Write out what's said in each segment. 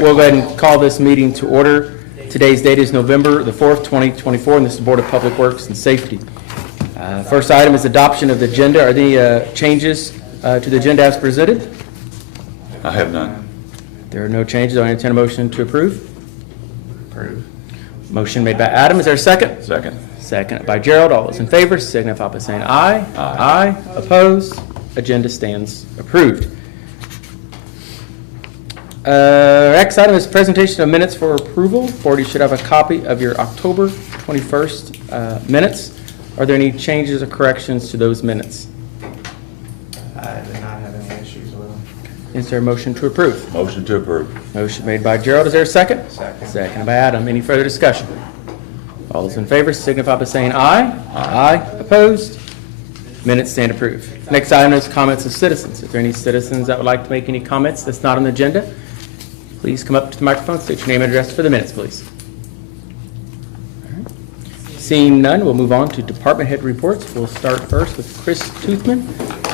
We'll go ahead and call this meeting to order. Today's date is November the 4th, 2024, and this is the Board of Public Works and Safety. First item is adoption of the agenda. Are there any changes to the agenda as presented? I have none. There are no changes. I entertain a motion to approve. Approve. Motion made by Adam. Is there a second? Second. Second by Gerald. All those in favor signify by saying aye. Aye. Opposed? Agenda stands approved. Next item is presentation of minutes for approval. Board, you should have a copy of your October 21st minutes. Are there any changes or corrections to those minutes? I did not have any issues with them. Is there a motion to approve? Motion to approve. Motion made by Gerald. Is there a second? Second. Second by Adam. Any further discussion? All those in favor signify by saying aye. Aye. Opposed? Minutes stand approved. Next item is comments of citizens. Is there any citizens that would like to make any comments that's not on the agenda? Please come up to the microphone, state your name and address for the minutes, please. All right. Seeing none, we'll move on to department head reports. We'll start first with Chris Toothman,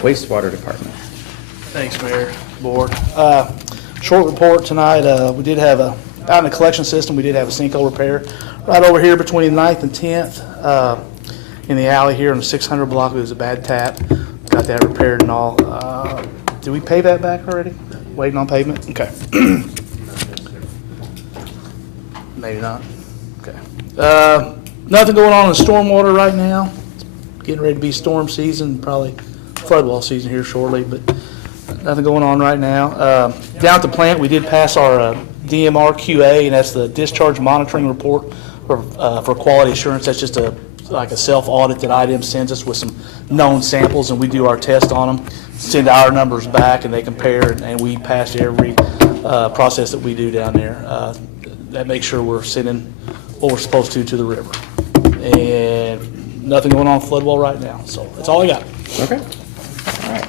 wastewater department. Thanks, Mayor, Board. Short report tonight. We did have out in the collection system, we did have a sinkhole repair right over here between 9th and 10th in the alley here in the 600 block. It was a bad tap. Got that repaired and all. Did we pay that back already? Waiting on payment? Okay. Maybe not. Okay. Nothing going on in stormwater right now. It's getting ready to be storm season, probably flood wall season here shortly, but nothing going on right now. Down at the plant, we did pass our DMR QA, and that's the discharge monitoring report for quality assurance. That's just like a self-audit that IDEM sends us with some known samples, and we do our test on them, send our numbers back, and they compare, and we pass every process that we do down there. That makes sure we're sending what we're supposed to the river. And nothing going on flood wall right now. So that's all I got. Okay. All right.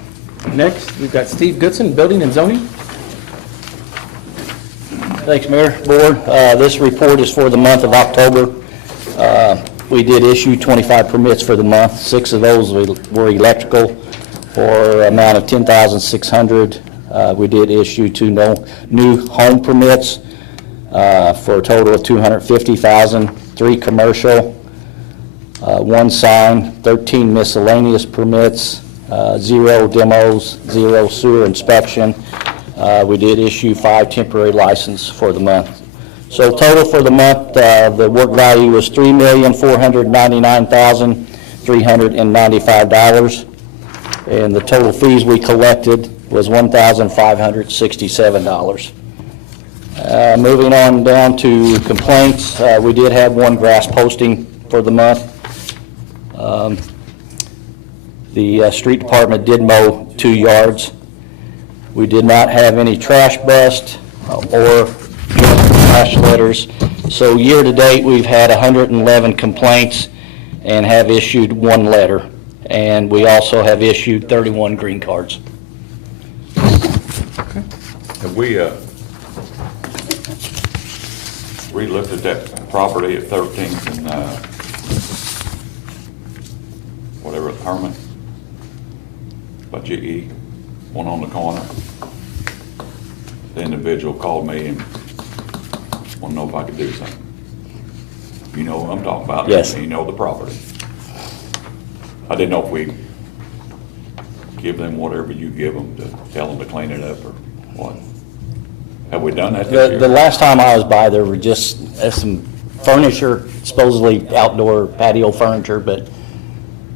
Next, we've got Steve Goodson, building and zoning. Thanks, Mayor, Board. This report is for the month of October. We did issue 25 permits for the month. 6 of those were electrical for an amount of $10,600. We did issue 2 new home permits for a total of $250,000, 3 commercial, 1 sign, 13 miscellaneous permits, 0 demos, 0 sewer inspection. We did issue 5 temporary licenses for the month. So total for the month, the work value was $3,499,395, and the total fees we collected was $1,567. Moving on down to complaints, we did have 1 grass posting for the month. The street department did mow 2 yards. We did not have any trash bust or trash litters. So year to date, we've had 111 complaints and have issued 1 letter. And we also have issued 31 green cards. Have we re-looked at that property at 13th and whatever, Herman, by GE, one on the corner? The individual called me and wanted to know if I could do something. You know what I'm talking about? Yes. You know the property. I didn't know if we give them whatever you give them to tell them to clean it up or what. Have we done that this year? The last time I was by, there were just some furniture, supposedly outdoor patio furniture, but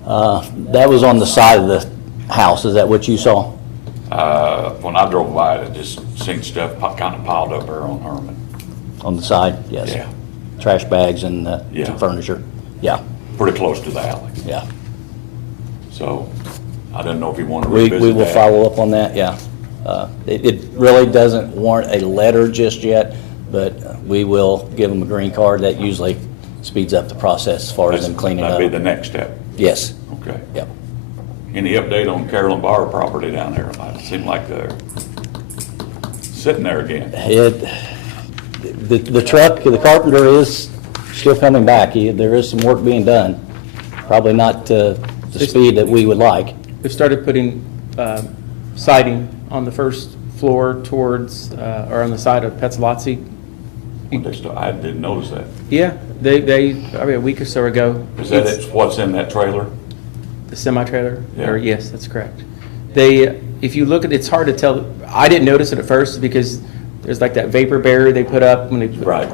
that was on the side of the house. Is that what you saw? When I drove by it, I just seen stuff kind of piled up there on Herman. On the side, yes. Yeah. Trash bags and Yeah. some furniture. Yeah, Pretty close to the alley. yeah. So I didn't know if you wanted to revisit that. We will follow up on that, yeah. It really doesn't warrant a letter just yet, but we will give them a green card. That usually speeds up the process as far as them cleaning up. That'd be the next step. Yes, Okay. yep. Any update on Carolyn Barr property down there? It seemed like they're sitting there again. The truck, the carpenter is still coming back. There is some work being done. Probably not to the speed that we would like. They've started putting siding on the first floor towards, or on the side of Petzolazzi. I didn't notice that. Yeah, they, probably a week or so ago. Is that It's what's in that trailer? the semi-trailer? Yeah. Or, yes, that's correct. They, if you look at, it's hard to tell, I didn't notice it at first because there's like that vapor barrier they put up when they. Right.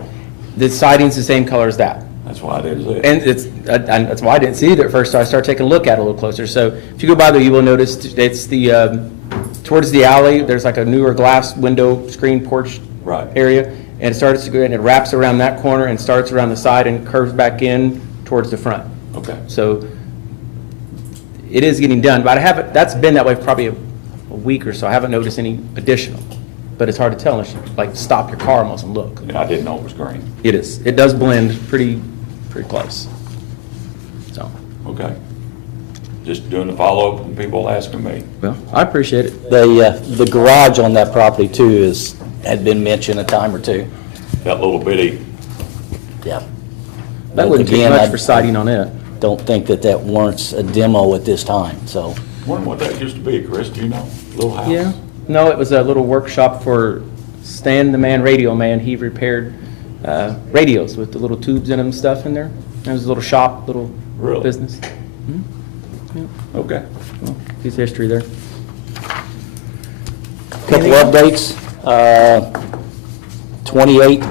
The siding's the same color as that. That's why I didn't see it. And that's why I didn't see it at first, so I started taking a look at it a little closer. So if you go by there, you will notice it's the, towards the alley, there's like a newer glass window screen porch Right. area, and it starts to go, and it wraps around that corner and starts around the side and curves back in towards the front. Okay. So it is getting done, but I haven't, that's been that way for probably a week or so. I haven't noticed any additional, but it's hard to tell unless you like stop your car almost and look. Yeah, I didn't know it was green. It is. It does blend pretty close. So, Okay. Just doing the follow-up and people asking me. well, I appreciate it. The garage on that property too had been mentioned a time or two. That little bitty, Yeah. That wouldn't take Again, much I for siding on it. don't think that warrants a demo at this time, so. wonder what that used to be, Chris, do you know? Little house? Yeah. No, it was a little workshop for Stan the Man, radio man. He repaired radios with the little tubes in them and stuff in there. It was a little shop, little Really? business. Okay. Well, piece of history there. Couple updates. 28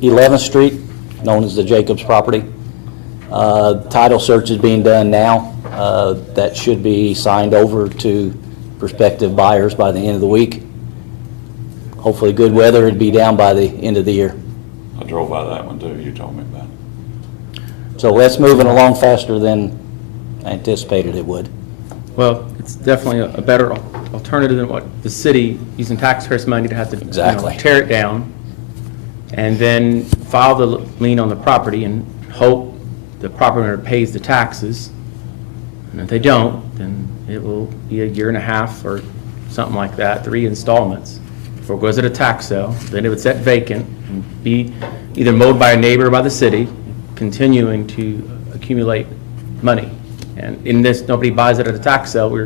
11th Street, known as the Jacobs property. Title search is being done now. That should be signed over to prospective buyers by the end of the week. Hopefully good weather, it'd be down by the end of the year. I drove by that one too, you told me about it. So that's moving along faster than I anticipated it would. Well, it's definitely a better alternative than what the city, using taxpayers' money to have to Exactly. tear it down and then file the lien on the property and hope the property owner pays the taxes. And if they don't, then it will be a year and a half or something like that, 3 installments before it goes at a tax sale. Then it would sit vacant and be either mowed by a neighbor or by the city, continuing to accumulate money. And in this, nobody buys it at a tax sale.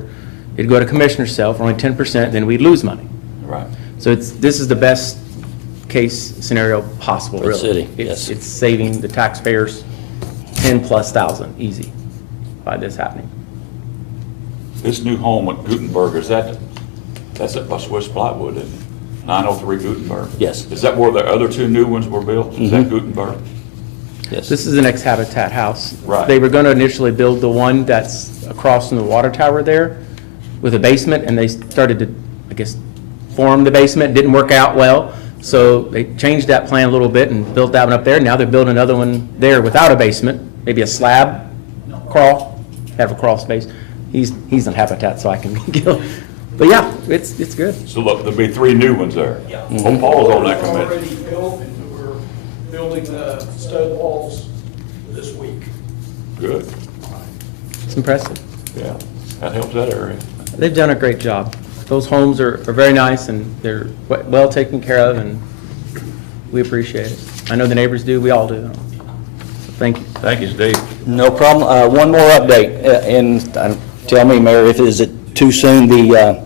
It'd go to commissioner's sale for only 10%, then we'd lose money. Right. So this is the best case scenario possible, For the really. city, It's- yes. It's saving the taxpayers 10+ thousand, easy, by this happening. This new home at Gutenberg, that's at by Swiss Plywood, isn't it? 903 Gutenberg? Yes. Is that where the other 2 new ones were built? Is that Mhm. Gutenberg? Yes. This is an ex-Habitat house. Right. They were going to initially build the one that's across from the water tower there with a basement, and they started to, I guess, form the basement. Didn't work out well, so they changed that plan a little bit and built that one up there. Now they're building another one there without a basement, maybe a slab crawl, have a crawl space. He's in Habitat, so I can go. But yeah, it's good. So look, there'll be 3 new ones there. Well, Paul's on that committee. Already built, and we're building the stud walls this week. Good. It's impressive. Yeah, that helps that area. They've done a great job. Those homes are very nice, and they're well taken care of, and we appreciate it. I know the neighbors do, we all do. So thank you. Thank you, Steve. No problem. One more update, and tell me, Mayor, is it too soon, the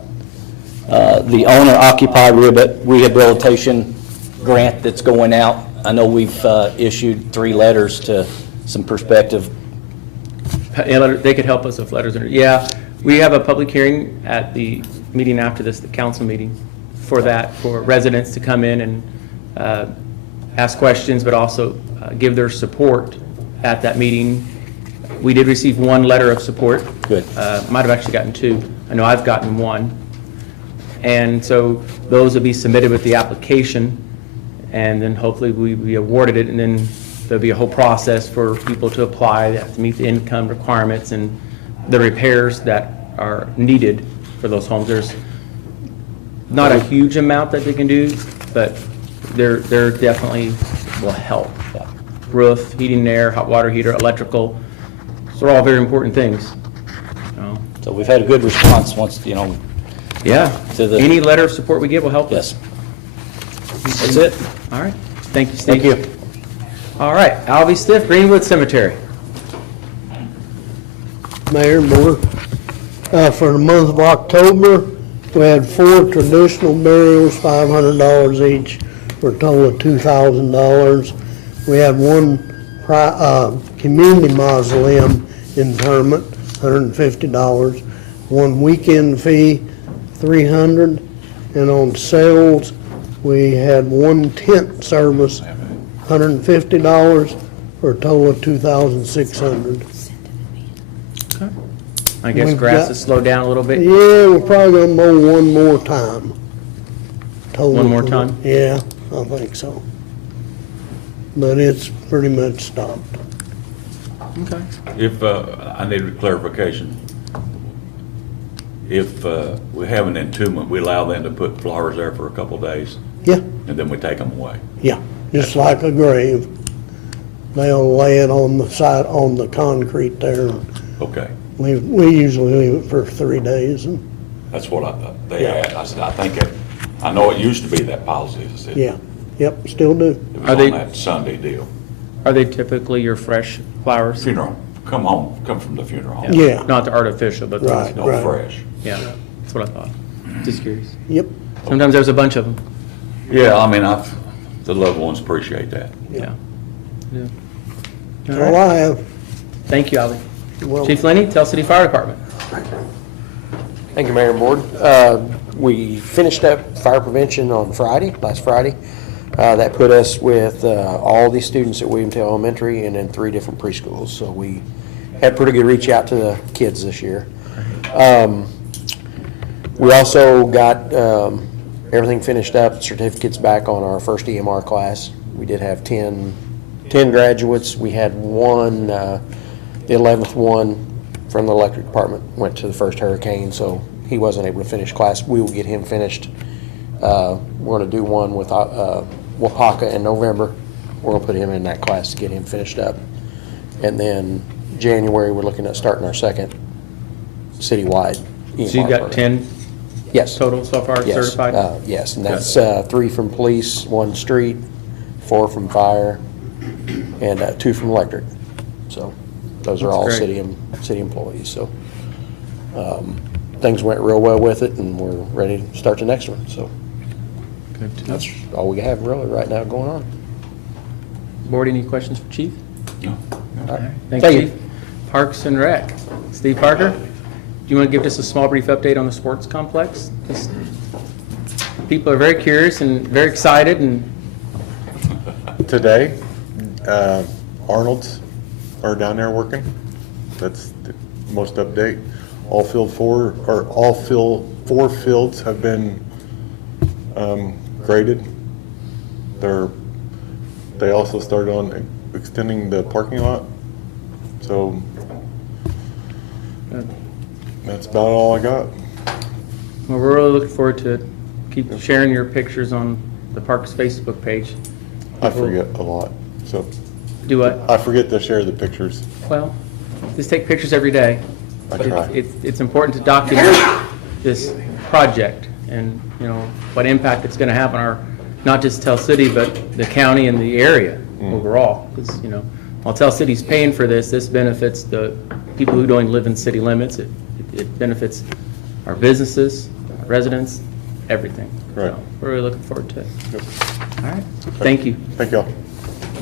owner-occupied rehabilitation grant that's going out? I know we've issued 3 letters to some prospective. They could help us with letters. Yeah, we have a public hearing at the meeting after this, the council meeting, for that, for residents to come in and ask questions, but also give their support at that meeting. We did receive 1 letter of support. Good. Might have actually gotten 2. I know I've gotten 1. And so those will be submitted with the application, and then hopefully we be awarded it, and then there'll be a whole process for people to apply. They have to meet the income requirements and the repairs that are needed for those homes. There's not a huge amount that they can do, but they're definitely will help. Roof, heating and air, hot water heater, electrical, those are all very important things. So, So we've had a good response once, yeah, To the- any letter of support we get will help us. yes. That's it. All right, thank you, Steve. Thank you. All right, Alvy Stiff, Greenwood Cemetery. Mayor and Board, for the month of October, We had 4 traditional burials, $500 each, for a total of $2,000. We had 1 community mausoleum interment, $150. 1 weekend fee, $300. And on sales, we had 1 tent service, $150, for a total of $2,600. I guess We've grass got- has slowed down a little bit. Yeah, we're probably gonna mow 1 more time. Total One more for- time? Yeah, I think so. But it's pretty much stopped. Okay. If, I need clarification. If we have an entombment, we allow them to put flowers there for a couple of days, Yeah, and then we take them away. yeah, just like a grave. They'll lay it on the side, on the concrete there. Okay, We usually leave it for 3 days, and, that's what I thought they Yeah. had. I said, I think it, I know it used to be that policy. I said, yeah, yep, still do. It was Are on they- that Sunday deal. Are they typically your fresh flowers? Funeral, come home, come from the funeral home. Yeah. Not the artificial, but the, Right. No fresh. yeah, that's what I thought. Just curious. Yep, Sometimes there's a bunch of them. Yeah, I mean, the loved ones appreciate that. Yeah. Yeah. that's All all right. I have. Thank you, Ali. Well, Chief Lenny, Tell City Fire Department. Thank you, Mayor and Board. We finished up fire prevention on Friday, last Friday. That put us with all the students at William Tell Elementary and in 3 different preschools. So we had pretty good reach out to the kids this year. We also got everything finished up, certificates back on our first EMR class. We did have 10 graduates. We had one, the 11th one from the electric department went to the first hurricane, so he wasn't able to finish class. We will get him finished. We're going to do one with Wapaka in November. We're going to put him in that class to get him finished up. And then January, we're looking at starting our second citywide EMR So you got program. 10 Yes. total so far Yes, certified? yes, and that's 3 from police, 1 street, 4 from fire, and 2 from electric. So those are That's all great. city employees, so things went real well with it, and we're ready to start the next one. So Good to know. that's all we have really right now going on. Board, any questions for Chief? No. Thank Thank you, you. Chief. Parks and Rec. Steve Parker, do you want to give just a small brief update on the sports complex? Just- People are very curious and very excited, and Today, Arnold's are down there working. That's the most update. All 4 fields have been graded. They also started on extending the parking lot. So that's about all I got. well, we're really looking forward to keep sharing your pictures on the park's Facebook page. I forget a lot, so Do what? I forget to share the pictures. Well, just take pictures every day. I But try. it's important to document this project and, you know, what impact it's going to have on our, not just Tell City, but the county and the area overall. Because, you know, while Tell City's paying for this, this benefits the people who don't live in city limits. It benefits our businesses, our residents, everything. Right. So we're really looking forward to it. All right, thank you. Thank y'all.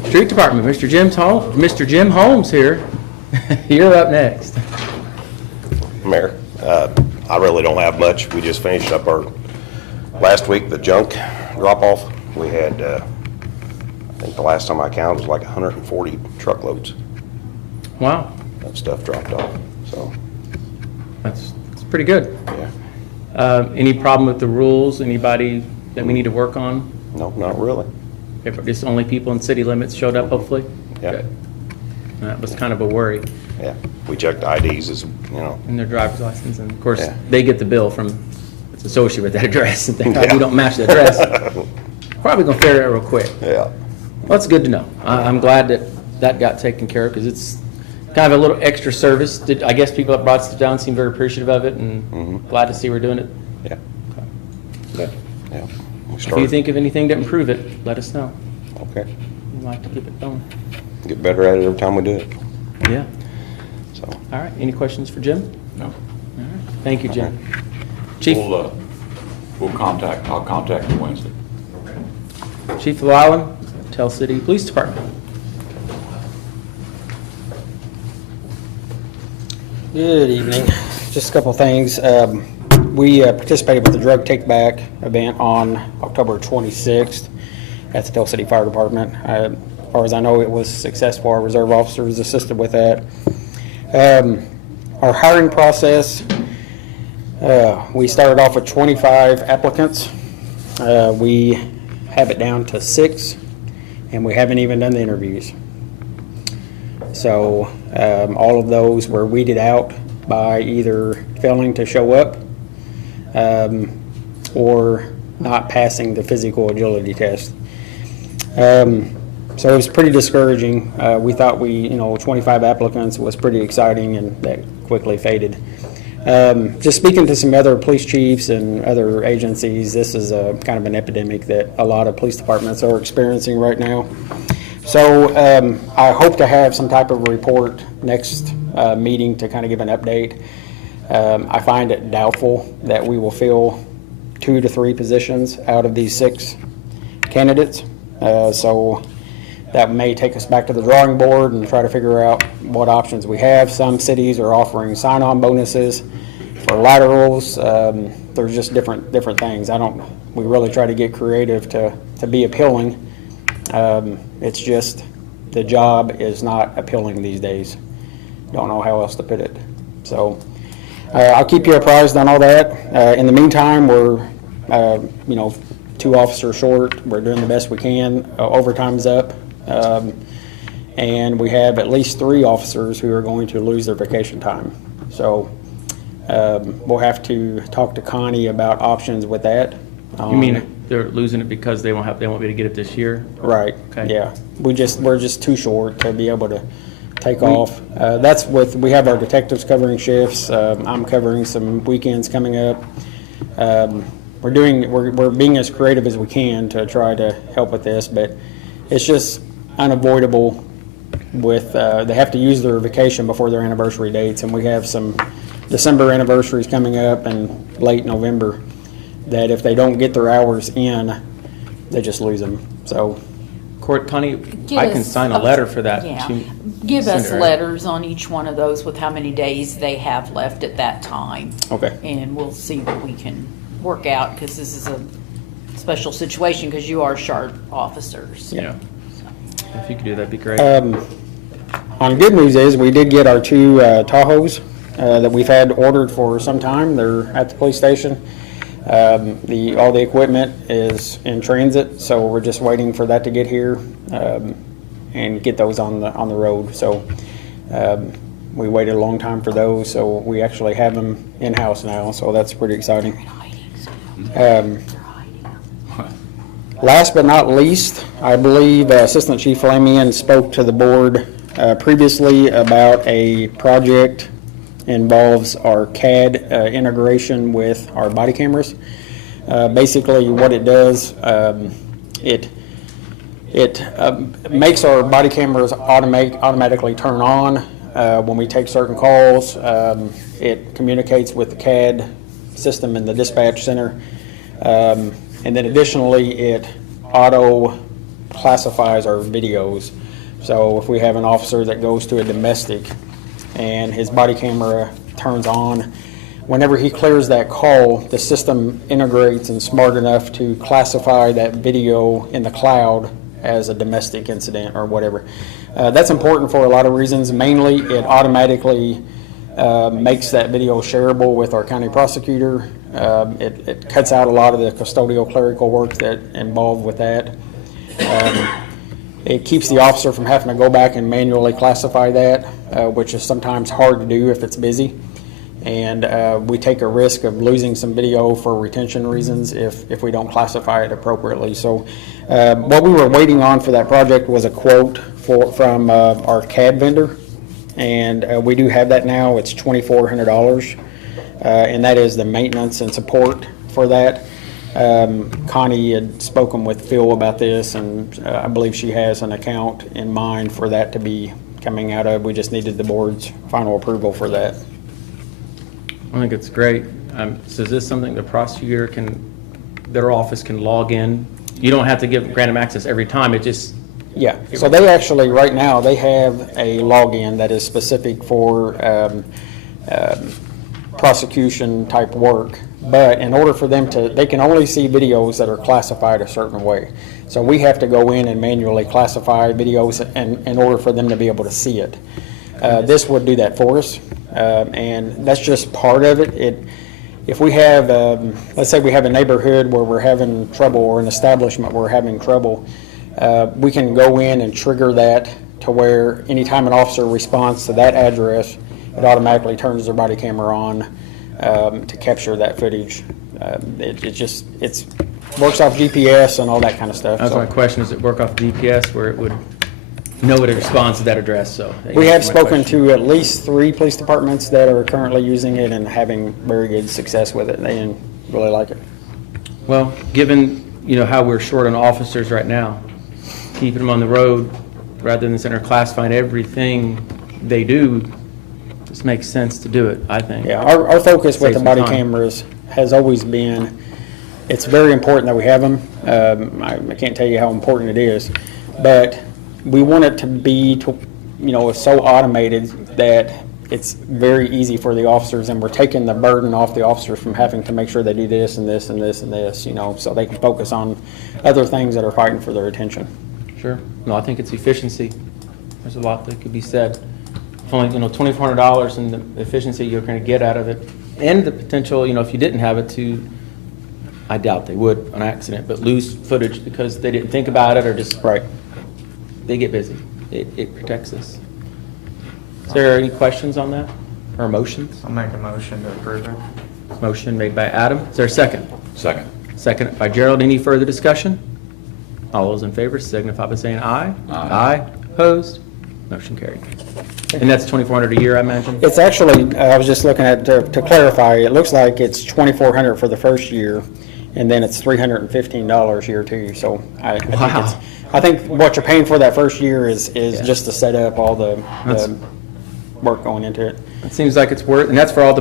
Street Department, Mr. Jim Holmes here. You're up next. Mayor, I really don't have much. We just finished up our, last week, the junk drop-off. We had, I think the last time I counted was like 140 truckloads Wow, of stuff dropped off, so, that's pretty good. yeah. Any problem with the rules? Anybody that we need to work on? No, not really. If just only people in city limits showed up, hopefully? Yeah. Good. That was kind of a worry, Yeah, we checked IDs as, in their driver's license, and of course, Yeah. they get the bill from, it's associated with that address, and think, oh, Yeah. we don't match the address. Probably gonna figure it out real quick. Yeah. Well, that's good to know. I'm glad that that got taken care of, because it's kind of a little extra service. I guess people that brought stuff down seem very appreciative of it, and glad to see we're doing it. Yeah, Good. yeah. We If you started, think of anything to improve it, let us know. okay, We'd like to keep it going. get better at it every time we do it, Yeah. so. All right, any questions for Jim? No. All right, thank you, Jim. Chief? We'll I'll contact you Wednesday. Chief Llewellyn, Tell City Police Department. Good evening. Just a couple things. We participated with the drug take back event on October 26th at the Tell City Fire Department. As far as I know, it was successful. Our reserve officers assisted with that. Our hiring process, we started off with 25 applicants. We have it down to 6, and we haven't even done the interviews. So all of those were weeded out by either failing to show up or not passing the physical agility test. So it was pretty discouraging. We thought 25 applicants was pretty exciting, and that quickly faded. Just speaking to some other police chiefs and other agencies, this is a kind of an epidemic that a lot of police departments are experiencing right now. So I hope to have some type of report next meeting to kind of give an update. I find it doubtful that we will fill 2 to 3 positions out of these 6 candidates. So that may take us back to the drawing board and try to figure out what options we have. Some cities are offering sign-on bonuses for laterals. There's just different things. We really try to get creative to be appealing. It's just the job is not appealing these days. Don't know how else to put it. So I'll keep you apprised on all that. In the meantime, we're 2 officers short. We're doing the best we can. Overtime's up. And we have at least 3 officers who are going to lose their vacation time. So we'll have to talk to Connie about options with that. You mean they're losing it because they won't be able to get it this year? Right. Okay. Yeah. We're just too short to be able to take off. We have our detectives covering shifts. I'm covering some weekends coming up. We're being as creative as we can to try to help with this, but it's just unavoidable with, they have to use their vacation before their anniversary dates, and we have some December anniversaries coming up and late November that if they don't get their hours in, they just lose them. So, Connie, I can sign a letter for that. Yeah. to Give send us it, right? letters on each one of those with how many days they have left at that time. okay. And we'll see what we can work out, because this is a special situation, because you are sharp officers. Yeah. If you could do that, that'd be great. On good news is we did get our 2 Tahoes that we've had ordered for some time. They're at the police station. All the equipment is in transit, so we're just waiting for that to get here and get those on the road. So we waited a long time for those, so we actually have them in-house now, so that's pretty exciting. Last but not least, I believe Assistant Chief Flamian spoke to the board previously about a project involves our CAD integration with our body cameras. Basically what it does, it makes our body cameras automatically turn on when we take certain calls. It communicates with the CAD system in the dispatch center. And then additionally, it auto classifies our videos. So if we have an officer that goes to a domestic and his body camera turns on, whenever he clears that call, the system integrates and smart enough to classify that video in the cloud as a domestic incident or whatever. That's important for a lot of reasons. Mainly, it automatically makes that video shareable with our county prosecutor. It cuts out a lot of the custodial clerical work that involved with that. It keeps the officer from having to go back and manually classify that, which is sometimes hard to do if it's busy. And we take a risk of losing some video for retention reasons if we don't classify it appropriately. So what we were waiting on for that project was a quote from our CAD vendor. And we do have that now. It's $2,400. And that is the maintenance and support for that. Connie had spoken with Phil about this, and I believe she has an account in mind for that to be coming out of. We just needed the board's final approval for that. I think it's great. So is this something the prosecutor can their office can log in. You don't have to grant them access every time, it just, Yeah, so they actually, right now, they have a login that is specific for prosecution type work. But in order for them to, they can only see videos that are classified a certain way. So we have to go in and manually classify videos in order for them to be able to see it. This would do that for us, and that's just part of it. If we have, let's say we have a neighborhood where we're having trouble, or an establishment where we're having trouble, we can go in and trigger that to where anytime an officer responds to that address, it automatically turns their body camera on to capture that footage. It works off GPS and all that kind of stuff. that's So my question, does it work off GPS where it would know it responds to that address, so. we have answered my spoken question. to at least 3 police departments that are currently using it and having very good success with it. They really like it. Well, given, how we're short on officers right now, keeping them on the road rather than sitting there classifying everything they do, just makes sense to do it, I think. Yeah, our focus with Save the some body time. cameras has always been, it's very important that we have them. I can't tell you how important it is, but we want it to be, so automated that it's very easy for the officers, and we're taking the burden off the officers from having to make sure they do this and this and this and this, so they can focus on other things that are fighting for their attention. Sure. No, I think it's efficiency. There's a lot that could be said. Only, $2,400 and the efficiency you're going to get out of it, and the potential, if you didn't have it, to, I doubt they would on accident, but lose footage because they didn't think about it or just, Right. they get busy. It protects us. Is there any questions on that, or motions? I'll make a motion to approve it. Motion made by Adam. Is there a second? Second. Second by Gerald. Any further discussion? All those in favor signify by saying aye. Aye. Opposed? Motion carried. And that's $2,400 a year, I imagine? It's actually, I was just looking at, to clarify, it looks like it's $2,400 for the first year, and then it's $315 year 2. So Wow. I think what you're paying for that first year is just to set up all the work going into it. It seems like it's worth, and that's for all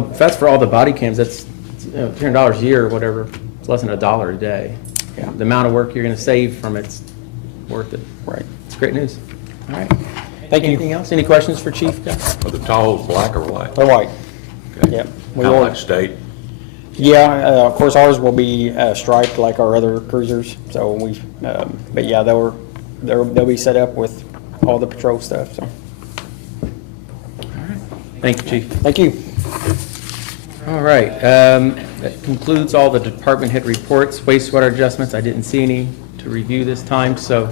the body cams, that's $300 a year or whatever. It's less than $1 a day. Yeah. The amount of work you're going to save from it's worth it. Right. It's great news. All right. Thank you. Anything else? Any questions for Chief? Guys? Are the tolls black or white? They're white. Okay. Yep. We How ordered- much state? Yeah, of course, ours will be striped like our other cruisers. So but yeah, they'll be set up with all the patrol stuff. So Thank you, Chief. thank you. All right. That concludes all the department head reports. Wastewater adjustments, I didn't see any to review this time, so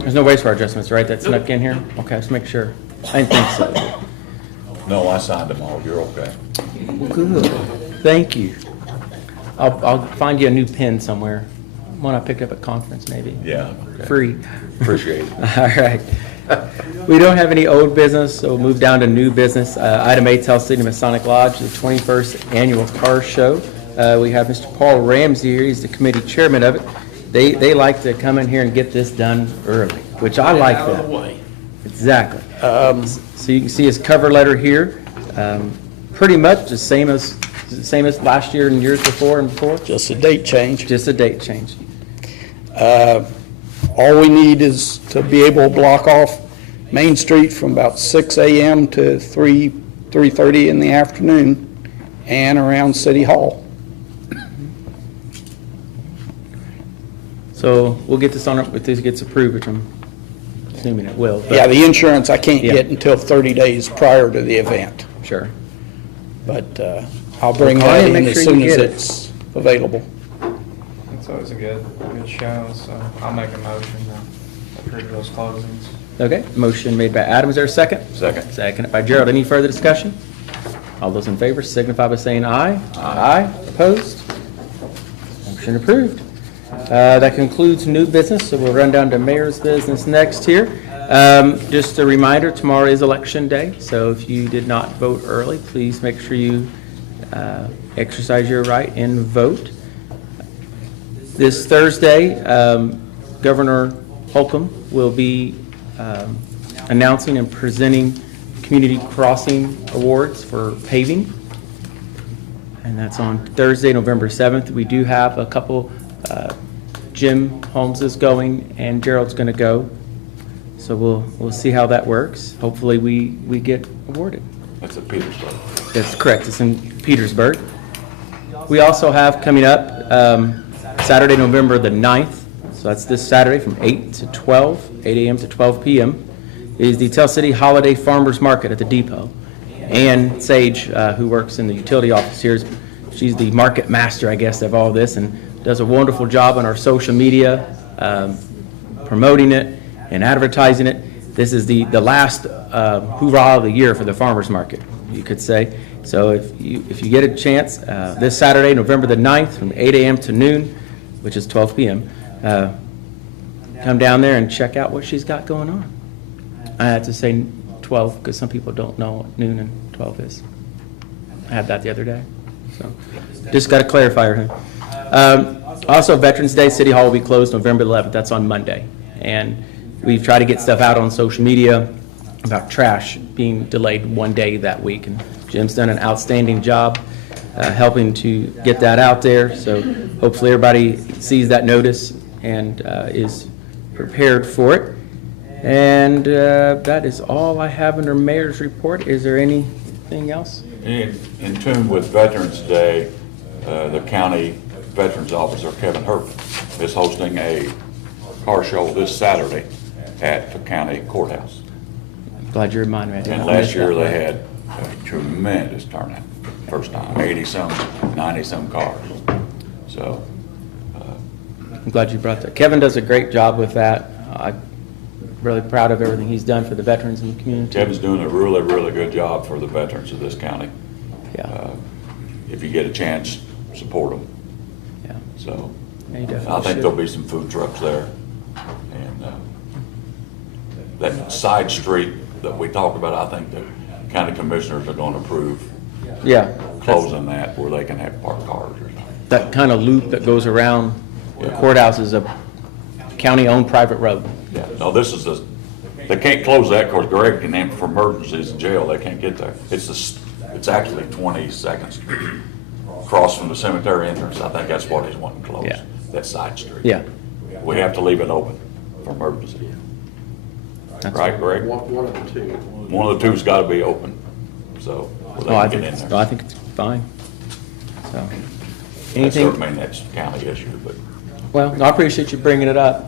there's no wastewater adjustments, right? That snuck in here? Okay, let's make sure. I didn't think so. No, I signed them all. You're okay. Good. Thank you. I'll find you a new pen somewhere. One I picked up at conference, maybe. Yeah. Okay. Free. Appreciate it. All right. We don't have any old business, so we'll move down to new business. Item 8, Tell City Masonic Lodge, the 21st Annual Car Show. We have Mr. Paul Ramsey here. He's the committee chairman of it. They like to come in here and get this done early, which I like that. Exactly. So you can see his cover letter here. Pretty much the same as last year and years before and before. Just a date change. Just a date change. All we need is to be able to block off Main Street from about 6 a.m. to 3:30 in the afternoon and around City Hall. So we'll get this on if this gets approved, which I'm assuming it will. but- Yeah, the insurance I can't Yeah. get until 30 days prior to the event, Sure. but I'll bring Well, that make in as sure soon you as get it. it's available. It's always a good show, so I'll make a motion to approve those closings. Okay, motion made by Adam. Is there a second? Second. Seconded by Gerald. Any further discussion? All those in favor signify by saying aye. Aye. Opposed? Motion approved. That concludes new business, so we'll run down to mayor's business next here. Just a reminder, tomorrow is election day, so if you did not vote early, please make sure you exercise your right and vote. This Thursday, Governor Holcomb will be announcing and presenting community crossing awards for paving. and that's on Thursday, November 7th. We do have a couple, Jim Holmes is going, and Gerald's going to go. So we'll see how that works. Hopefully, we get awarded. That's at Petersburg. That's correct, it's in Petersburg. We also have coming up Saturday, November the 9th, so that's this Saturday from 8 to 12, 8 a.m. to 12 p.m., is the Tell City Holiday Farmers Market at the Depot. Ann Sage, who works in the utility office here, she's the market master, I guess, of all this, and does a wonderful job on our social media, promoting it and advertising it. This is the last hoorah of the year for the farmers market, you could say. So if you get a chance, this Saturday, November the 9th, from 8 a.m. to noon, which is 12 p.m., come down there and check out what she's got going on. I had to say 12 because some people don't know what noon and 12 is. I had that the other day, so just got to clarify everything. Also, Veterans Day, City Hall will be closed November 11th. That's on Monday, and we've tried to get stuff out on social media about trash being delayed one day that week, and Jim's done an outstanding job helping to get that out there. So hopefully everybody sees that notice and is prepared for it. And that is all I have under Mayor's report. Is there anything else? In tune with Veterans Day, the county Veterans Officer, Kevin Herb, is hosting a car show this Saturday at the county courthouse. Glad you reminded me. I did And not last miss year that. they had a tremendous turnout, first time, 80-some, 90-some cars. So, I'm glad you brought that. Kevin does a great job with that. I'm really proud of everything he's done for the veterans in the community. Kevin's doing a really, really good job for the veterans of this county. Yeah. If you get a chance, support them. Yeah. So, Yeah, you definitely I think should. there'll be some food trucks there. And that side street that we talked about, I think the county commissioners are going to approve Yeah. closing that where they can have parked cars or something. That kind of loop that goes around the courthouse is a county-owned private road. Yeah, no, this is they can't close that because Greg can aim for emergencies in jail. They can't get there. It's actually 22nd Street, across from the cemetery entrance. I think that's what he's wanting to close, Yeah. that side street. Yeah. We have to leave it open for emergency. That's- Right, Greg? One of the two. One of the two's got to be open, so Oh, I they can think, get in there. I think it's fine. So, That's anything? certainly, that's a county issue, but Well, no, I appreciate you bringing it up.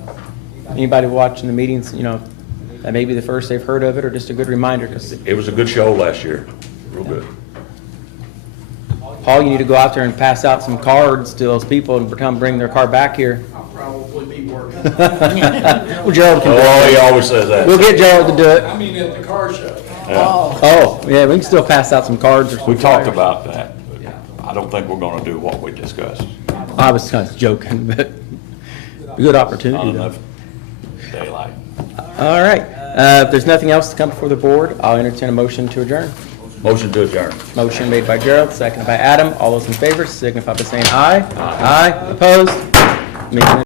Anybody watching the meetings, that may be the first they've heard of it, or just a good reminder, because, it was a good show last year, real good. Paul, you need to go out there and pass out some cards to those people and come bring their car back here. I'll probably be working. Well, Gerald can do Oh, he it. always says that. We'll get Gerald to do it. I mean, at the car show. Oh, yeah, we can still pass out some cards or some We talked flyers. about that, but I don't think we're going to do what we discussed. I was kind of joking, but a good Not opportunity, though. enough daylight. All right, if there's nothing else to come before the board, I'll entertain a motion to adjourn. Motion to adjourn. Motion made by Gerald, seconded by Adam. All those in favor signify by saying aye. Aye. Opposed? Meeting